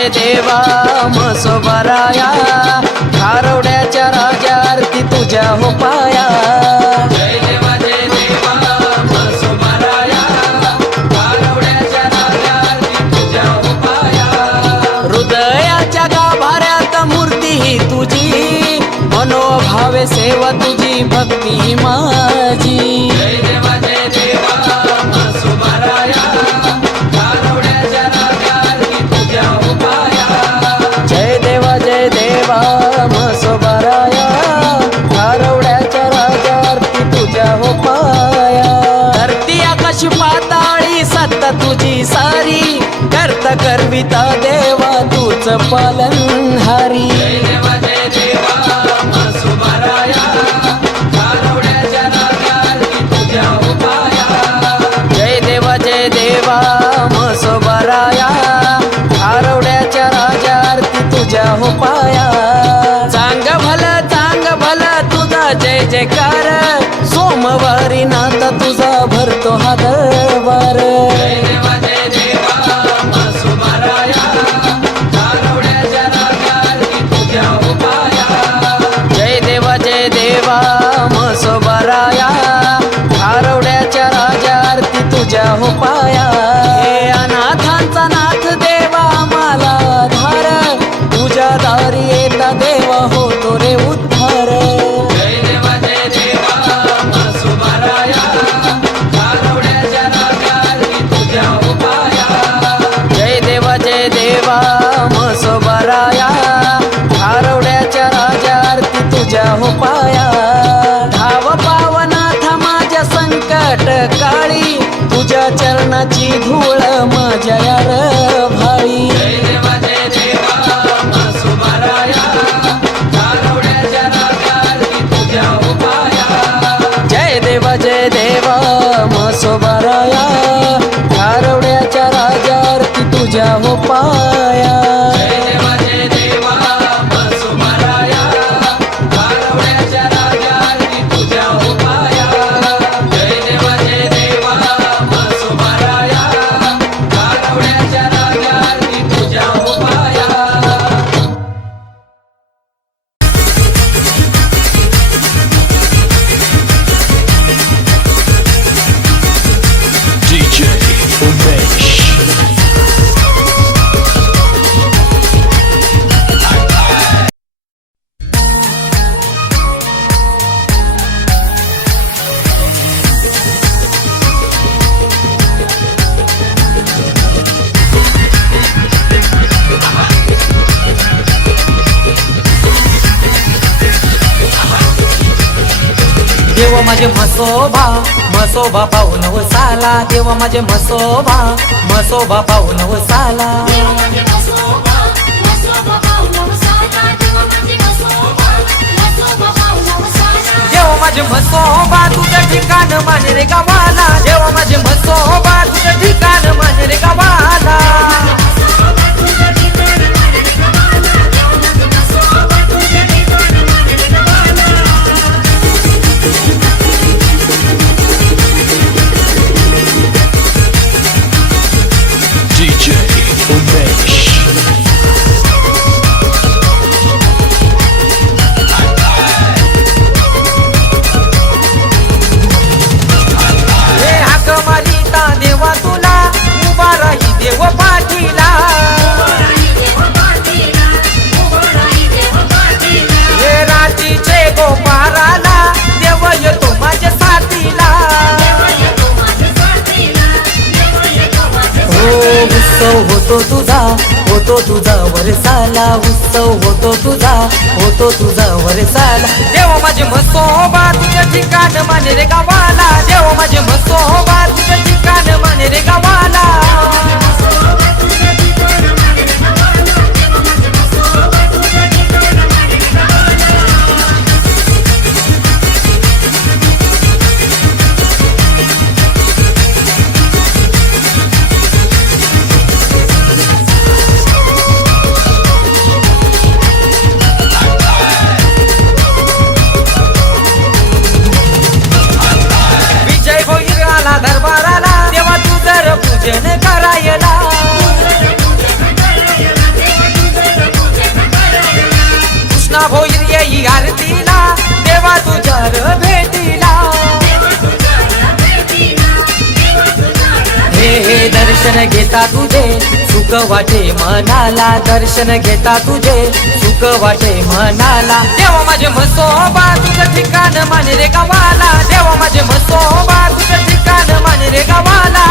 जय देवा म्हसोबाराया, खारवड्याच्या राजा आरती तुझ्या हो पाया. जय देवा म्हसोबाराया, खारवड्याच्या राजा आरती तुझ्या हो पाया. हृदयाच्या गाभाऱ्यात मूर्ती ही तुझी, मनोभावे सेवा तुझी भक्ती माझी. जय देवा म्हसोबाराया, खारवड्याच्या राजा आरती तुझ्या हो पाया. जय देवा म्हसोबाराया, खारवड्याच्या राजा आरती तुझ्या हो पाया. धरती आकाश पाताळी सत्ता तुझी सारी, करता करविता देवा तूच पालनहारी. जय देवा म्हसोबाराया, खारवड्याच्या राजा आरती तुझ्या हो पाया. जय देवा म्हसोबाराया, खारवड्याच्या राजा आरती तुझ्या हो पाया. चांग भल तुझा जय जयकार, सोमवारी नाता तुझा भरतो हा दरबार. जय देवा म्हसोबाराया, खारवड्याच्या राजा आरती तुझ्या हो पाया. जय देवा म्हसोबाराया, खारवड्याच्या राजा आरती तुझ्या हो पाया. हे अनाथांचा नाथ देवा मला धार, तुझ्या दारी येता देवा होतो रे उद्धार. जय देवा म्हसोबाराया, खारवड्याच्या राजा आरती तुझ्या हो पाया. जय देवा म्हसोबाराया, खारवड्याच्या राजा आरती तुझ्या हो पाया. धाव पावनाथ माझ्या संकट काळी, तुझ्या चरणाची धूळ माझ्या यार भाई. जय देवा म्हसोबाराया, खारवड्याच्या राजा आरती तुझ्या हो पाया. जय देवा म्हसोबाराया, खारवड्याच्या राजा आरती तुझ्या हो पाया. जय देवा म्हसोबाराया, खारवड्याच्या राजा आरती तुझ्या हो पाया. जय देवा म्हसोबाराया, खारवड्याच्या राजा आरती तुझ्या हो पाया. DJ Umesh. देव माझे म्हसोबा पाहून वसाला. देव माझे म्हसोबा पाहून वसाला. देव माझे म्हसोबा तुझं ठिकाण मान रे गावाला. देव माझे म्हसोबा तुझं ठिकाण मान रे गावाला. DJ Umesh. हे हाक मारिता देवा तुला, उभा राही देव पाठीला. हे रात्रीचे गोपाराला, देव येतो माझ्या साथीला. हो उत्सव होतो तुझा वरसाला. उत्सव होतो तुझा वरसाला. देव माझे म्हसोबा तुझं ठिकाण मान रे गावाला. देव माझे म्हसोबा तुझं ठिकाण मान रे गावाला. विजय होईल आला दरबाराला. देवा तुझं हे दर्शन घेता तुझे सुख वाटे मनाला, दर्शन घेता तुझे सुख वाटे मनाला. देवा माझे म्हसोबा तुझं ठिकाण माने रे गावाला, देवा माझे म्हसोबा तुझं ठिकाण माने रे गावाला.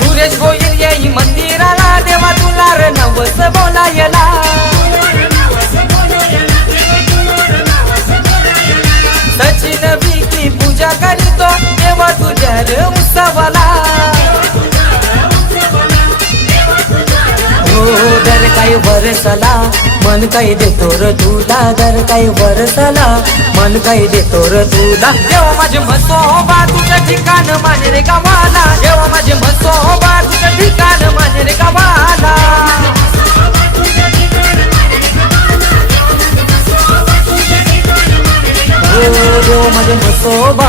सुरेश गोयल येई मंदिराला, देवा तुला रे नवस बोलायला. सचिन विकी पूजा करीतो देवा तुझ्या रे उत्सवाला. हो दर काही वरसला मन काही देतो र तुला, दर काही वरसला मन काही देतो र तुला. देवा माझे म्हसोबा तुझं ठिकाण माने रे गावाला, देवा माझे म्हसोबा तुझं ठिकाण माने रे गावाला. हो देव माझे म्हसोबा,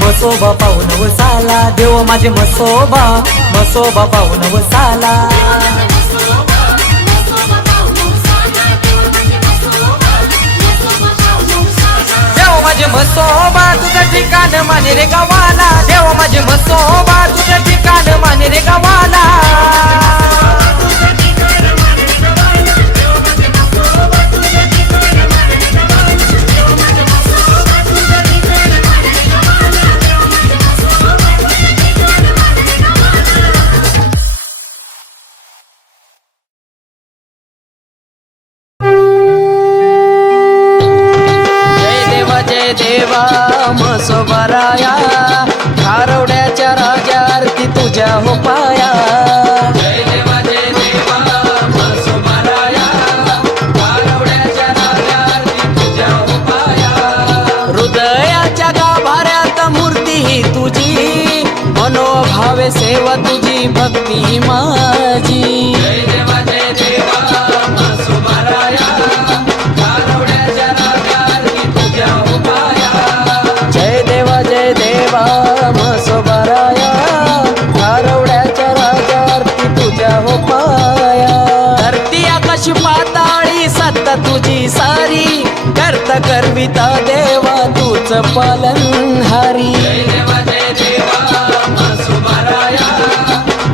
म्हसोबा पाहून वसाला, देव माझे म्हसोबा, म्हसोबा पाहून वसाला. माझे म्हसोबा तुझं ठिकाण माने रे गावाला, देवा माझे म्हसोबा तुझं ठिकाण माने रे गावाला. देवा म्हसोबाराया, खारवड्याच्या राजा आरती तुझ्या हो पाया. जय देवा म्हसोबाराया, खारवड्याच्या राजा आरती तुझ्या हो पाया. हृदयाच्या गाभाऱ्यात मूर्ती ही तुझी, मनोभावे सेवा तुझी भक्ती माझी. जय देवा म्हसोबाराया, खारवड्याच्या राजा आरती तुझ्या हो पाया. जय देवा म्हसोबाराया, खारवड्याच्या राजा आरती तुझ्या हो पाया. धरती आकाश पाताळी सत्ता तुझी सारी, करता करविता देवा तूच पालनहारी. जय देवा म्हसोबाराया,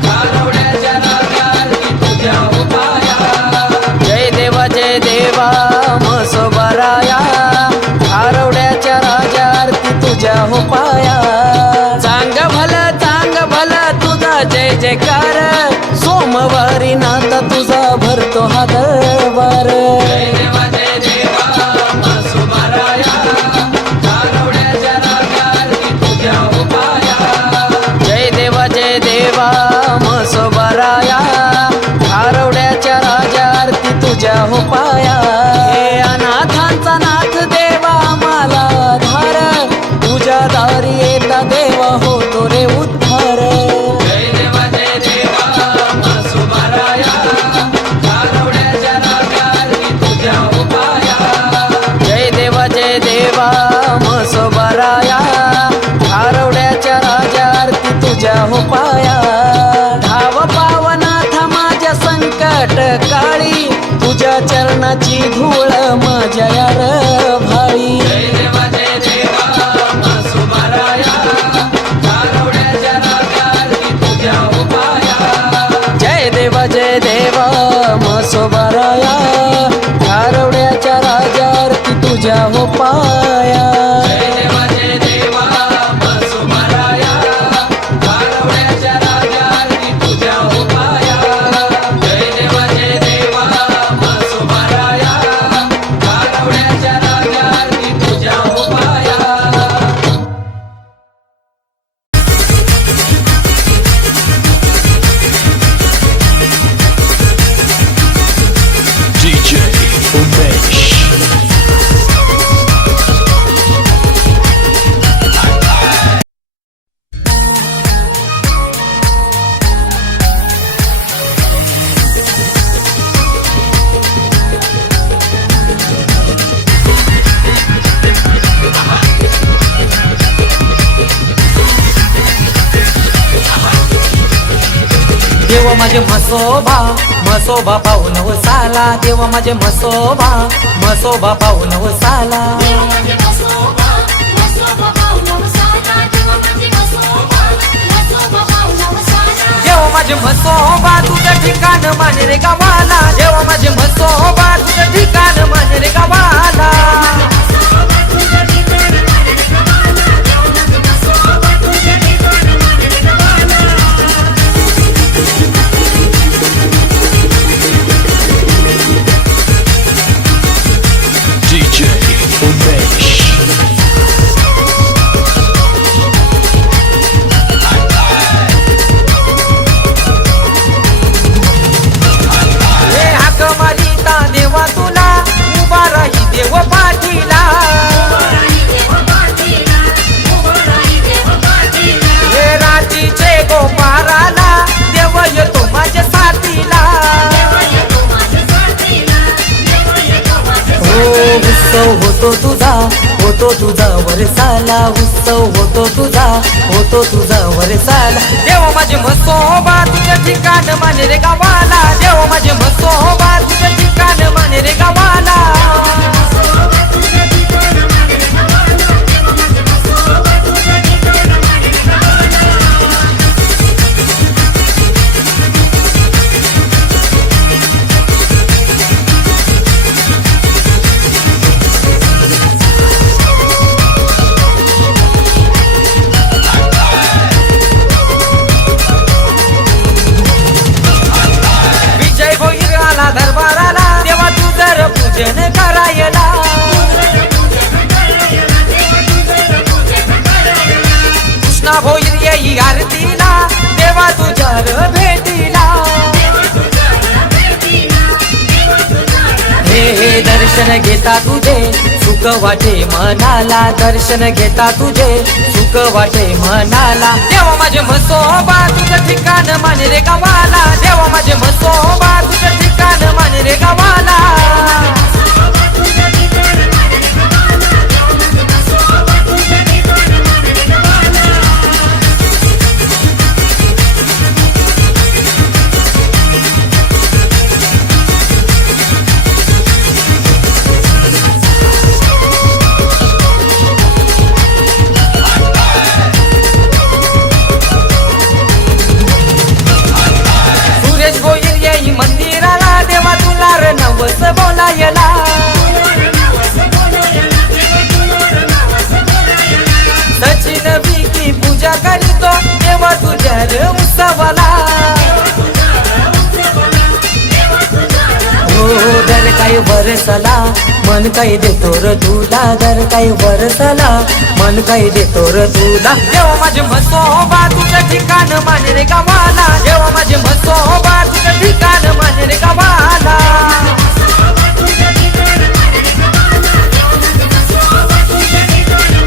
खारवड्याच्या राजा आरती तुझ्या हो पाया. जय देवा म्हसोबाराया, खारवड्याच्या राजा आरती तुझ्या हो पाया. चांग भल तुझा जय जयकार, सोमवारी नाता तुझा भरतो हा दरबार. जय देवा म्हसोबाराया, खारवड्याच्या राजा आरती तुझ्या हो पाया. जय देवा म्हसोबाराया, खारवड्याच्या राजा आरती तुझ्या हो पाया. हे अनाथांचा नाथ देवा आम्हाला धार, तुझ्या दारी येता देवा होतो रे उद्धार. जय देवा म्हसोबाराया, खारवड्याच्या राजा आरती तुझ्या हो पाया. जय देवा म्हसोबाराया, खारवड्याच्या राजा आरती तुझ्या हो पाया. धाव पावनाथ माझ्या संकट काळी, तुझ्या चरणाची धूळ माझ्या यार भाई. जय देवा म्हसोबाराया, खारवड्याच्या राजा आरती तुझ्या हो पाया. जय देवा म्हसोबाराया, खारवड्याच्या राजा आरती तुझ्या हो पाया. जय देवा म्हसोबाराया, खारवड्याच्या राजा आरती तुझ्या हो पाया. जय देवा म्हसोबाराया, खारवड्याच्या माझे म्हसोबा म्हसोबा पाहून वसाला देवा माझे म्हसोबा म्हसोबा पाहून वसाला देवा माझे म्हसोबा तुझं ठिकाण माने रे गावाला देवा माझे म्हसोबा तुझं ठिकाण माने रे गावाला DJ Umesh. हे हाक मारिता देवा तुला उभा राही देव पाठीला हे रात्रीचे गोपाराला देव येतो माझ्या साथीला उत्सव होतो तुझा वरसाला उत्सव होतो तुझा वरसाला देवा माझे म्हसोबा तुझं ठिकाण माने रे गावाला देवा माझे म्हसोबा तुझं ठिकाण माने रे गावाला विजय होईल आला दरबाराला देवा तू जर पूजन करायला कृष्णा होईल येई आरतीला देवा तुझ्या भेटीला हे दर्शन घेता तुझे सुख वाटे मनाला दर्शन घेता तुझे सुख वाटे मनाला देवा माझे म्हसोबा तुझं ठिकाण माने रे गावाला देवा माझे म्हसोबा तुझं ठिकाण माने रे गावाला सुरेश गोयल येई मंदिराला देवा तुला रे नवस बोलायला सचिन विकी पूजा करीतो देवा तुझ्या रे उत्सवाला हो दर काही वरसला मन काही देतो र तुला दर काही वरसला मन काही देतो र तुला देवा माझे म्हसोबा तुझं ठिकाण माने रे गावाला देवा माझे म्हसोबा तुझं ठिकाण माने रे गावाला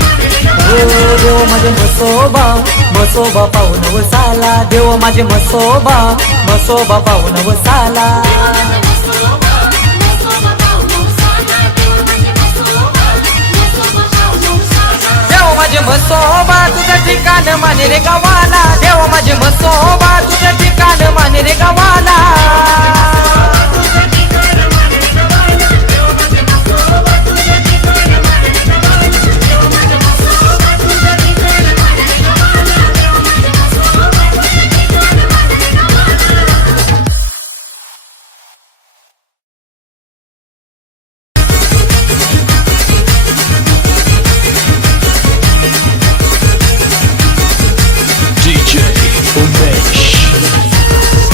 देव माझे म्हसोबा पाहून वसाला देव माझे म्हसोबा पाहून वसाला देव माझे म्हसोबा तुझं ठिकाण माने रे गावाला देव माझे म्हसोबा तुझं ठिकाण माने रे गावाला DJ Umesh.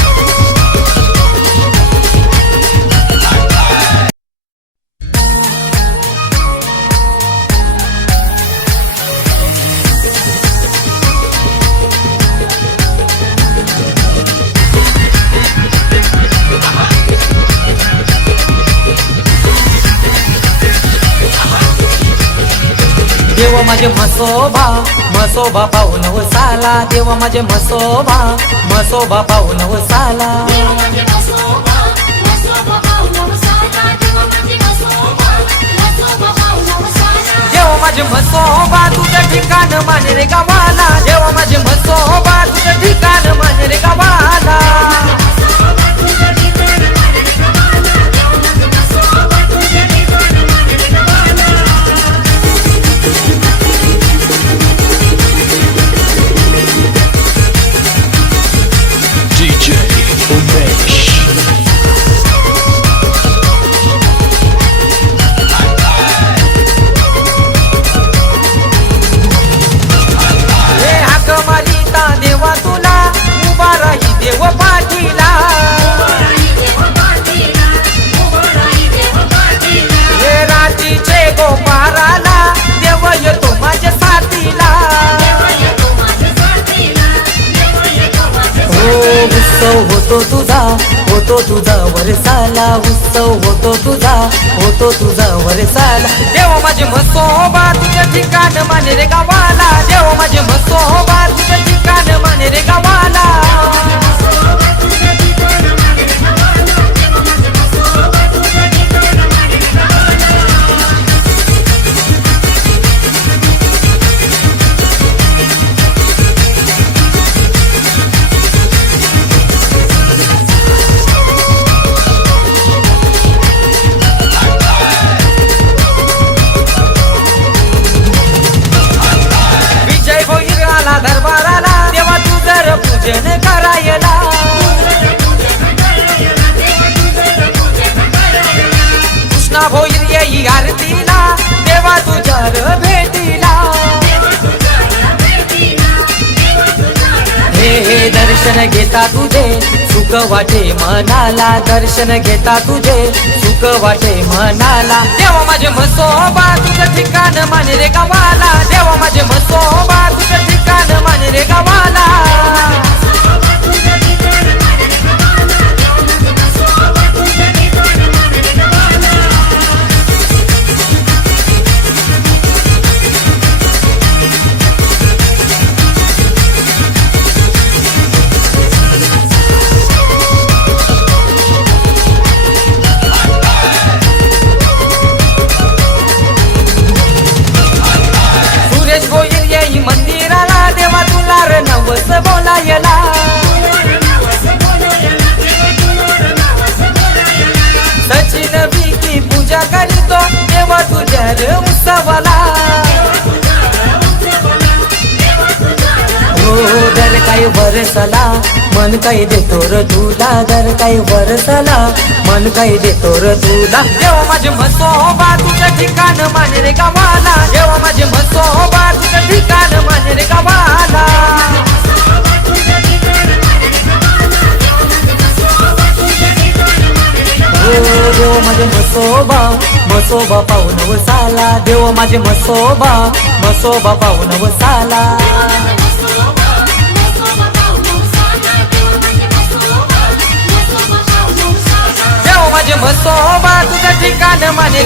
देवा माझे म्हसोबा पाहून वसाला देवा माझे म्हसोबा पाहून वसाला देवा माझे म्हसोबा तुझं ठिकाण माने रे गावाला देवा माझे म्हसोबा तुझं ठिकाण माने रे गावाला होतो तुझा वरसाला उत्सव होतो तुझा वरसाला देव माझे म्हसोबा तुझ्या ठिकाण माने रे गावाला देव माझे म्हसोबा तुझ्या ठिकाण माने रे गावाला दरबाराला देवा तू जर पूजन करायला कृष्णा भोईर येई आरतीला देवा तुझ्या भेटीला हे दर्शन घेता तुझे सुख वाटे मनाला दर्शन घेता तुझे सुख वाटे मनाला देवा माझे म्हसोबा तुझं ठिकाण माने रे गावाला देवा माझे म्हसोबा तुझं ठिकाण माने रे गावाला मंदिराला देवा तुला नवस बोलायला सचिन विकी पूजा करीतो देवा तुझ्या उत्सवाला हो दर काही वरसला मन काही देतो र तुला दर काही वरसला मन काही देतो र तुला देवा माझे म्हसोबा तुझ्या ठिकाण माने रे गावाला देवा माझे म्हसोबा तुझ्या ठिकाण माने रे गावाला देव माझे म्हसोबा पाहून वसाला देव माझे म्हसोबा पाहून वसाला देव माझे म्हसोबा तुझं ठिकाण माने रे